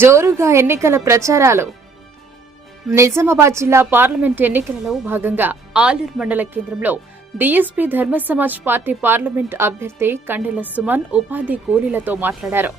జోరుగా ఎన్నికల ప్రచారాలు. నిజామాబాద్ జిల్లా పార్లమెంట్ ఎన్నికలలో భాగంగా ఆలూరు మండల కేంద్రంలో డీఎస్పీ ధర్మ సమాజ్ పార్టీ పార్లమెంట్ అభ్యర్థి కండెల సుమన్ ఉపాధి కూలీలతో మాట్లాడారు.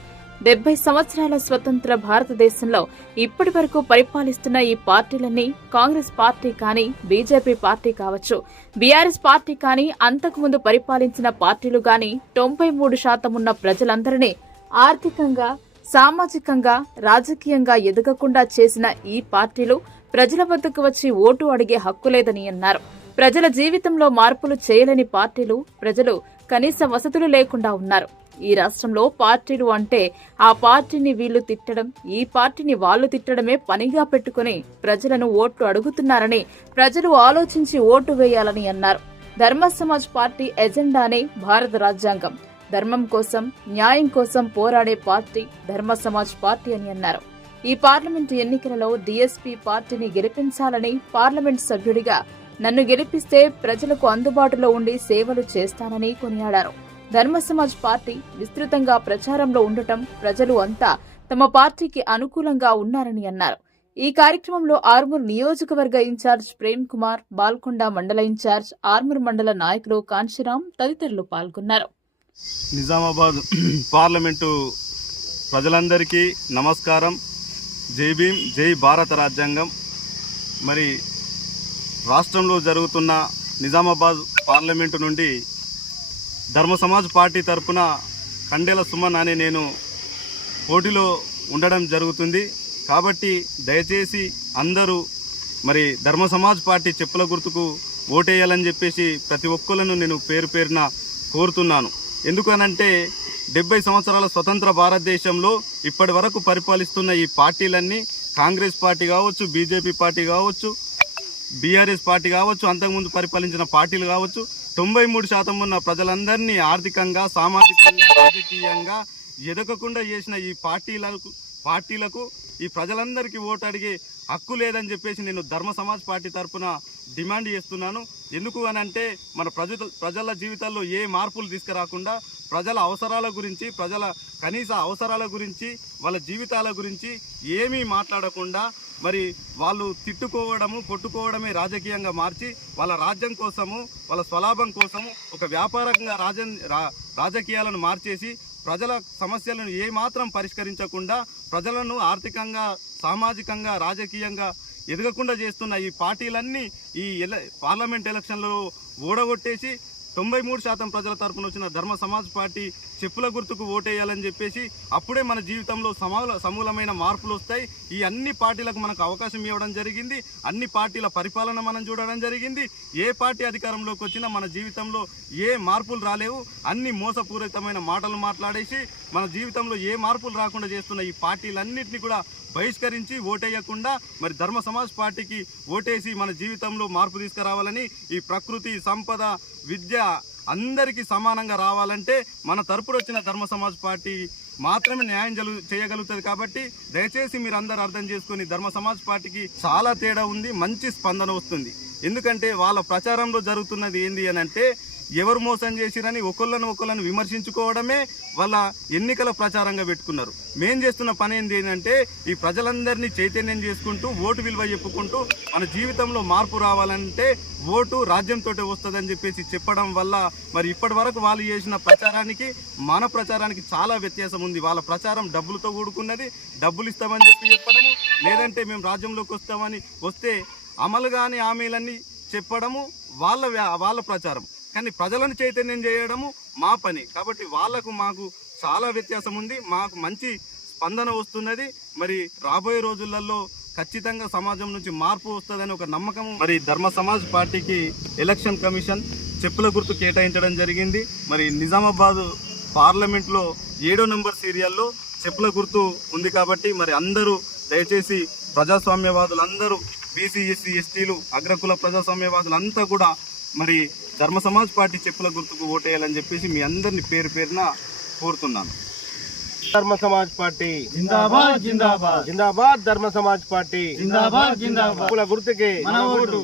70 సంవత్సరాల స్వతంత్ర భారతదేశంలో ఇప్పటి వరకు పరిపాలిస్తున్న ఈ పార్టీలన్నీ కాంగ్రెస్ పార్టీ కానీ, బీజేపీ పార్టీ కావచ్చు, బీఆర్ఎస్ పార్టీ కానీ, అంతకుముందు పరిపాలించిన పార్టీలు గాని 93% ఉన్న ప్రజలందరినీ ఆర్థికంగా, సామాజికంగా, రాజకీయంగా ఎదగకుండా చేసిన ఈ పార్టీలు ప్రజల వద్దకు వచ్చి ఓటు అడిగే హక్కు లేదని అన్నారు. ప్రజల జీవితంలో మార్పులు చేయలేని పార్టీలు, ప్రజలు కనీస వసతులు లేకుండా ఉన్నారు. ఈ రాష్ట్రంలో పార్టీలు అంటే ఆ పార్టీని వీళ్లు తిట్టడం, ఈ పార్టీని వాళ్లు తిట్టడమే పనిగా పెట్టుకుని ప్రజలను ఓట్లు అడుగుతున్నారని ప్రజలు ఆలోచించి ఓటు వేయాలని అన్నారు. ధర్మ సమాజ్ పార్టీ ఎజెండానే భారత రాజ్యాంగం. ధర్మం కోసం, న్యాయం కోసం పోరాడే పార్టీ ధర్మ సమాజ్ పార్టీ అని అన్నారు. ఈ పార్లమెంటు ఎన్నికలలో డీఎస్పీ పార్టీని గెలిపించాలని పార్లమెంట్ సభ్యుడిగా నన్ను గెలిపిస్తే ప్రజలకు అందుబాటులో ఉండి సేవలు చేస్తానని కొనియాడారు. ధర్మ సమాజ్ పార్టీ విస్తృతంగా ప్రచారంలో ఉండటం, ప్రజలు అంతా తమ పార్టీకి అనుకూలంగా ఉన్నారని అన్నారు. ఈ కార్యక్రమంలో ఆర్మూర్ నియోజకవర్గ ఇన్ఛార్జ్ ప్రేమ్ కుమార్, బాల్కొండ మండల ఇన్ఛార్జ్, ఆర్మూర్ మండల నాయకులు కాంశీరాం తదితరులు పాల్గొన్నారు. నిజామాబాద్ పార్లమెంటు ప్రజలందరికీ నమస్కారం. జై భీమ్, జై భారత రాజ్యాంగం. మరి రాష్ట్రంలో జరుగుతున్న నిజామాబాద్ పార్లమెంటు నుండి ధర్మ సమాజ్ పార్టీ తరఫున కండెల సుమన్ అనే నేను పోటీలో ఉండడం జరుగుతుంది. కాబట్టి దయచేసి అందరూ మరి ధర్మ సమాజ్ పార్టీ చెప్పుల గుర్తుకు ఓటేయాలని చెప్పేసి ప్రతి ఒక్కళ్ళను నేను పేరు పేరున కోరుతున్నాను. ఎందుకనంటే 70 సంవత్సరాల స్వతంత్ర భారతదేశంలో ఇప్పటి వరకు పరిపాలిస్తున్న ఈ పార్టీలన్నీ కాంగ్రెస్ పార్టీ కావచ్చు, బీజేపీ పార్టీ కావచ్చు, బీఆర్ఎస్ పార్టీ కావచ్చు, అంతకుముందు పరిపాలించిన పార్టీలు కావచ్చు, 93% ఉన్న ప్రజలందరినీ ఆర్థికంగా, సామాజికంగా, రాజకీయంగా ఎదగకుండా చేసిన ఈ పార్టీలకు ఈ ప్రజలందరికీ ఓటు అడిగే హక్కు లేదని చెప్పేసి నేను ధర్మ సమాజ్ పార్టీ తరఫున డిమాండ్ చేస్తున్నాను. ఎందుకు అనంటే మన ప్రజల జీవితాల్లో ఏ మార్పులు తీసుకురాకుండా ప్రజల అవసరాల గురించి, ప్రజల కనీస అవసరాల గురించి, వాళ్ళ జీవితాల గురించి ఏమీ మాట్లాడకుండా మరి వాళ్ళు తిట్టుకోవడము, కొట్టుకోవడమే రాజకీయంగా మార్చి వాళ్ళ రాజ్యం కోసము, వాళ్ళ స్వలాభం కోసము ఒక వ్యాపారంగా రాజకీయాలను మార్చేసి ప్రజల సమస్యలను ఏమాత్రం పరిష్కరించకుండా ప్రజలను ఆర్థికంగా, సామాజికంగా, రాజకీయంగా ఎదగకుండా చేస్తున్న ఈ పార్టీలన్నీ ఈ పార్లమెంట్ ఎలక్షన్లో ఓడగొట్టేసి 93% ప్రజల తరపున వచ్చిన ధర్మ సమాజ్ పార్టీ చెప్పుల గుర్తుకు ఓటేయాలని చెప్పేసి అప్పుడే మన జీవితంలో సమూలమైన మార్పులు వస్తాయి. ఈ అన్ని పార్టీలకు మనకు అవకాశం ఇవ్వడం జరిగింది. అన్ని పార్టీల పరిపాలన మనం చూడడం జరిగింది. ఏ పార్టీ అధికారంలోకి వచ్చినా మన జీవితంలో ఏ మార్పులు రాలేవు. అన్ని మోసపూరితమైన మాటలు మాట్లాడేసి మన జీవితంలో ఏ మార్పులు రాకుండా చేస్తున్న ఈ పార్టీలన్నింటినీ కూడా బహిష్కరించి ఓటేయకుండా మరి ధర్మ సమాజ్ పార్టీకి ఓటేసి మన జీవితంలో మార్పు తీసుకురావాలని, ఈ ప్రకృతి, సంపద, విద్య అందరికీ సమానంగా రావాలంటే మన తరపున వచ్చిన ధర్మ సమాజ్ పార్టీ మాత్రమే న్యాయం చేయగలుగుతుంది. కాబట్టి దయచేసి మీరు అందరూ అర్థం చేసుకొని ధర్మ సమాజ్ పార్టీకి చాలా తేడా ఉంది, మంచి స్పందన వస్తుంది. ఎందుకంటే వాళ్ళ ప్రచారంలో జరుగుతున్నది ఏంది అని అంటే ఎవరు మోసం చేసిరని ఒకళ్ళను విమర్శించుకోవడమే వాళ్ళ ఎన్నికల ప్రచారంగా పెట్టుకున్నారు. మేం చేస్తున్న పని ఏంది అంటే ఈ ప్రజలందరినీ చైతన్యం చేసుకుంటూ, ఓటు విలువ చెప్పుకుంటూ మన జీవితంలో మార్పు రావాలంటే ఓటు రాజ్యంతో వస్తుందని చెప్పేసి చెప్పడం వల్ల మరి ఇప్పటి వరకు వాళ్ళు చేసిన ప్రచారానికి మన ప్రచారానికి చాలా వ్యత్యాసం ఉంది. వాళ్ళ ప్రచారం డబ్బులతో కూడుకున్నది. డబ్బులు ఇస్తామని చెప్పడము, లేదంటే మేము రాజ్యంలోకి వస్తే అమలు కాని హామీలన్నీ చెప్పడము వాళ్ళ ప్రచారం. కానీ ప్రజలను చైతన్యం చేయడము మా పని. కాబట్టి వాళ్లకు మాకు చాలా వ్యత్యాసం ఉంది. మాకు మంచి స్పందన వస్తున్నది. మరి రాబోయే రోజులలో ఖచ్చితంగా సమాజం నుంచి మార్పు వస్తుందని ఒక నమ్మకం మరి ధర్మ సమాజ్ పార్టీకి ఎలక్షన్ కమిషన్ చెప్పుల గుర్తు కేటాయించడం జరిగింది. మరి నిజామాబాద్ పార్లమెంట్లో 7వ నంబర్ సీరియల్లో చెప్పుల గుర్తు ఉంది. కాబట్టి మరి అందరూ దయచేసి ప్రజాస్వామ్యవాదులందరూ, బీసీ, ఎస్సీ, ఎస్టీలు, అగ్రకుల ప్రజాస్వామ్యవాదులంతా కూడా మరి ధర్మ సమాజ్ పార్టీ చెప్పుల గుర్తుకు ఓటేయాలని చెప్పేసి మీ అందరిని పేరు పేరున కోరుతున్నాను. ధర్మ సమాజ్ పార్టీ జిందాబాద్, జిందాబాద్, జిందాబాద్. ధర్మ సమాజ్ పార్టీ జిందాబాద్, జిందాబాద్. చెప్పుల గుర్తుకే మన ఓటు.